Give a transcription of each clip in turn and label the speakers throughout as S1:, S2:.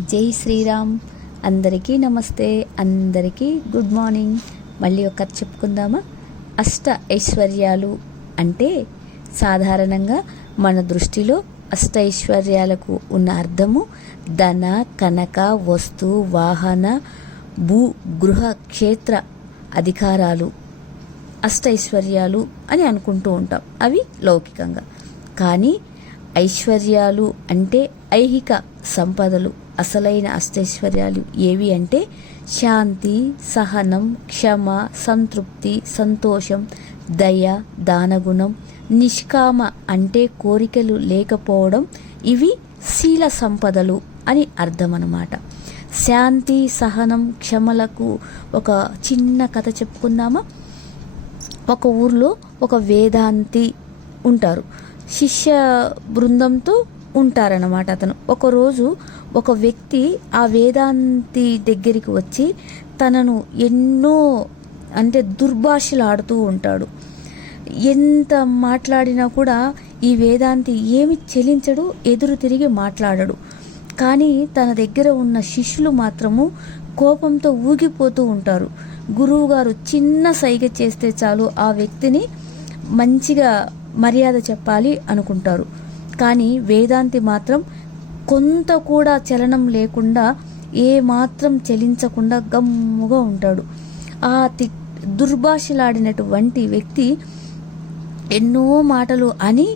S1: జై శ్రీరామ్. అందరికీ నమస్తే అందరికీ గుడ్ మార్నింగ్. మళ్ళీ ఒక చెప్పుకుందామా? అష్ట ఐశ్వర్యాలు అంటే సాధారణంగా మన దృష్టిలో అష్ట ఐశ్వర్యాలకు ఉన్న అర్థము ధన కనక వస్తు వాహన భూ గృహ క్షేత్ర అధికారాలు. అష్టైశ్వర్యాలు అని అనుకుంటూ ఉంటాం. అవి లౌకికంగా. కానీ ఐశ్వర్యాలు అంటే ఐహిక సంపదలు. అసలైన అష్టైశ్వర్యాలు ఏవి అంటే శాంతి సహనం క్షమ సంతృప్తి సంతోషం దయ దానగుణం నిష్కామ అంటే కోరికలు లేకపోవడం ఇవి శీల సంపదలు అని అర్థం అన్నమాట శాంతి సహనం క్షమలకు ఒక చిన్న కథ చెప్పుకుందామా? ఒక ఊర్లో ఒక వేదాంతి ఉంటారు. శిష్య బృందంతో ఉంటారన్నమాట అతను. ఒకరోజు ఒక వ్యక్తి ఆ వేదాంతి దగ్గరికి వచ్చి తనను ఎన్నో అంటే దుర్భాషలు ఆడుతూ ఉంటాడు. ఎంత మాట్లాడినా కూడా ఈ వేదాంతి ఏమి చెలించడు ఎదురు తిరిగి మాట్లాడడు. కానీ తన దగ్గర ఉన్న శిష్యులు మాత్రము కోపంతో ఊగిపోతూ ఉంటారు. గురువుగారు చిన్న సైగ చేస్తే చాలు ఆ వ్యక్తిని మంచిగా మర్యాద చెప్పాలి అనుకుంటారు. కానీ వేదాంతి మాత్రం కొంత కూడా చలనం లేకుండా ఏ మాత్రం చలించకుండా గమ్ముగా ఉంటాడు. ఆ తి దుర్భాషలాడినటువంటి వ్యక్తి ఎన్నో మాటలు అని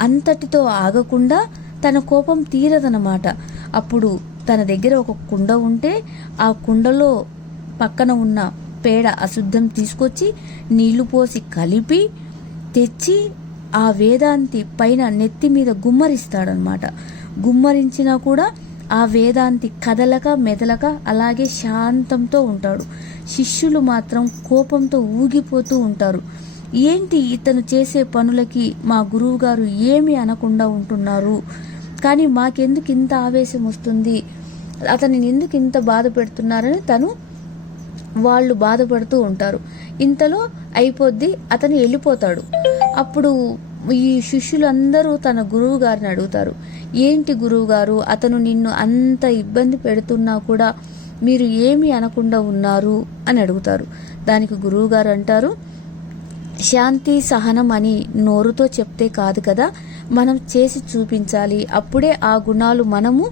S1: అంతటితో ఆగకుండా తన కోపం తీరదనమాట అప్పుడు తన దగ్గర ఒక కుండ ఉంటే ఆ కుండలో పక్కన ఉన్న పేడ అశుద్ధం తీసుకొచ్చి నీళ్ళు పోసి కలిపి తెచ్చి ఆ వేదాంతి పైన నెత్తి మీద గుమ్మరిస్తాడనమాట గుమ్మరించినా కూడా ఆ వేదాంతి కదలక మెదలక అలాగే శాంతంతో ఉంటాడు. శిష్యులు మాత్రం కోపంతో ఊగిపోతూ ఉంటారు. ఏంటి ఇతను చేసే పనులకి మా గురువుగారు ఏమి అనకుండా ఉంటున్నారు? కానీ మాకెందుకు ఇంత ఆవేశం వస్తుంది? అతనిని ఎందుకు ఇంత బాధ పెడుతున్నారని తను వాళ్ళు బాధపడుతూ ఉంటారు. ఇంతలో అయిపోద్ది అతను వెళ్ళిపోతాడు. అప్పుడు ఈ శిష్యులందరూ తన గురువు గారిని అడుగుతారు. ఏంటి గురువు గారు అతను నిన్ను అంత ఇబ్బంది పెడుతున్నా కూడా మీరు ఏమి అనకుండా ఉన్నారు? అని అడుగుతారు. దానికి గురువు గారు అంటారు శాంతి సహనం అని నోరుతో చెప్తే కాదు కదా మనం చేసి చూపించాలి. అప్పుడే ఆ గుణాలు మనము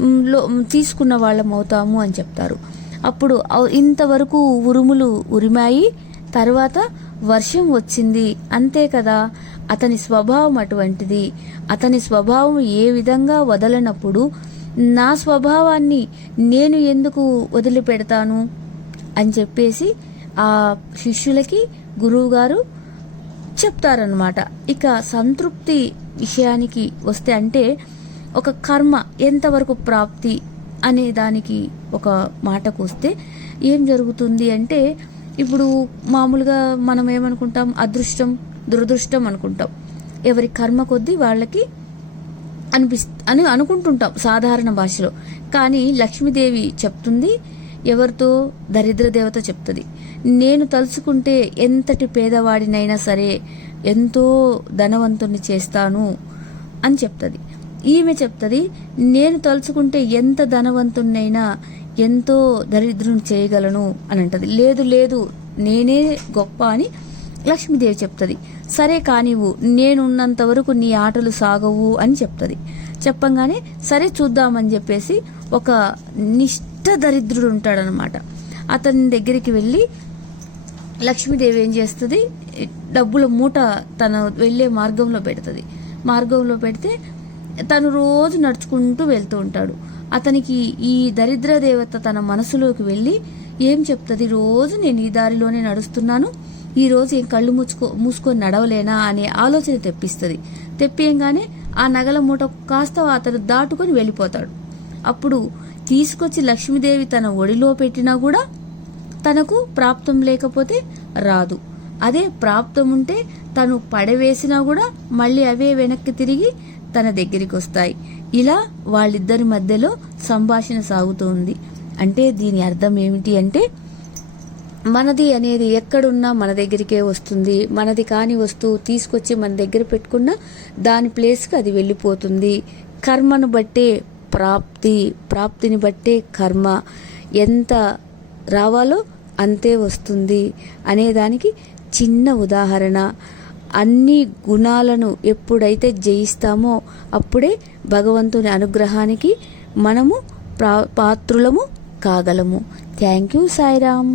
S1: లో తీసుకున్న వాళ్ళం అవుతాము అని చెప్తారు. అప్పుడు ఇంతవరకు ఉరుములు ఉరిమాయి తర్వాత వర్షం వచ్చింది. అంతే కదా? అతని స్వభావం అటువంటిది. అతని స్వభావం ఏ విధంగా వదలనప్పుడు నా స్వభావాన్ని నేను ఎందుకు వదిలిపెడతాను? అని చెప్పేసి ఆ శిష్యులకి గురువుగారు చెప్తారనమాట ఇక సంతృప్తి విషయానికి వస్తే అంటే ఒక కర్మ ఎంతవరకు ప్రాప్తి అనే దానికి ఒక మాటకు వస్తే ఏం జరుగుతుంది అంటే ఇప్పుడు మామూలుగా మనం ఏమనుకుంటాం? అదృష్టం. దురదృష్టం అనుకుంటాం. ఎవరి కర్మ కొద్దీ వాళ్ళకి అనిపిస్ అని అనుకుంటుంటాం సాధారణ భాషలో. కానీ లక్ష్మీదేవి చెప్తుంది ఎవరితో దరిద్ర దేవత చెప్తుంది. నేను తలుచుకుంటే ఎంతటి పేదవాడినైనా సరే ఎంతో ధనవంతుని చేస్తాను అని చెప్తుంది. ఈమె చెప్తుంది నేను తలుచుకుంటే ఎంత ధనవంతున్నైనా ఎంతో దరిద్రుని చేయగలను అని అంటది. లేదు లేదు నేనే గొప్ప అని లక్ష్మీదేవి చెప్తుంది సరే కానివ్వు నేనున్నంత వరకు నీ ఆటలు సాగవు అని చెప్తుంది. చెప్పంగానే సరే చూద్దామని చెప్పేసి ఒక నిష్ఠ దరిద్రుడు ఉంటాడనమాట. అతని దగ్గరికి వెళ్ళి లక్ష్మీదేవి ఏం చేస్తుంది డబ్బుల మూట తన వెళ్ళే మార్గంలో పెడుతుంది. మార్గంలో పెడితే తను రోజు నడుచుకుంటూ వెళ్తూ ఉంటాడు. అతనికి ఈ దరిద్ర దేవత తన మనసులోకి వెళ్ళి ఏం చెప్తుంది? రోజు నేను ఈ దారిలోనే నడుస్తున్నాను. ఈ రోజు ఏం కళ్ళు ముచ్చుకో మూసుకొని నడవలేనా అనే ఆలోచన తెప్పిస్తుంది. తెప్పియంగానే ఆ నగల మూట కాస్త అతను దాటుకొని వెళ్ళిపోతాడు. అప్పుడు తీసుకొచ్చి లక్ష్మీదేవి తన ఒడిలో పెట్టినా కూడా తనకు ప్రాప్తం లేకపోతే రాదు. అదే ప్రాప్తం ఉంటే తను పడవేసినా కూడా మళ్ళీ అవే వెనక్కి తిరిగి తన దగ్గరికి వస్తాయి. ఇలా వాళ్ళిద్దరి మధ్యలో సంభాషణ సాగుతోంది. అంటే దీని అర్థం ఏమిటి అంటే మనది అనేది ఎక్కడున్నా మన దగ్గరికే వస్తుంది. మనది కాని వస్తువు తీసుకొచ్చి మన దగ్గర పెట్టుకున్నా దాని ప్లేస్కి అది వెళ్ళిపోతుంది. కర్మను బట్టే ప్రాప్తి ప్రాప్తిని బట్టే కర్మ. ఎంత రావాలో అంతే వస్తుంది అనేదానికి చిన్న ఉదాహరణ. అన్ని గుణాలను ఎప్పుడైతే జయిస్తామో అప్పుడే భగవంతుని అనుగ్రహానికి మనము ప్రా పాత్రులము కాగలము. Thank you Sairam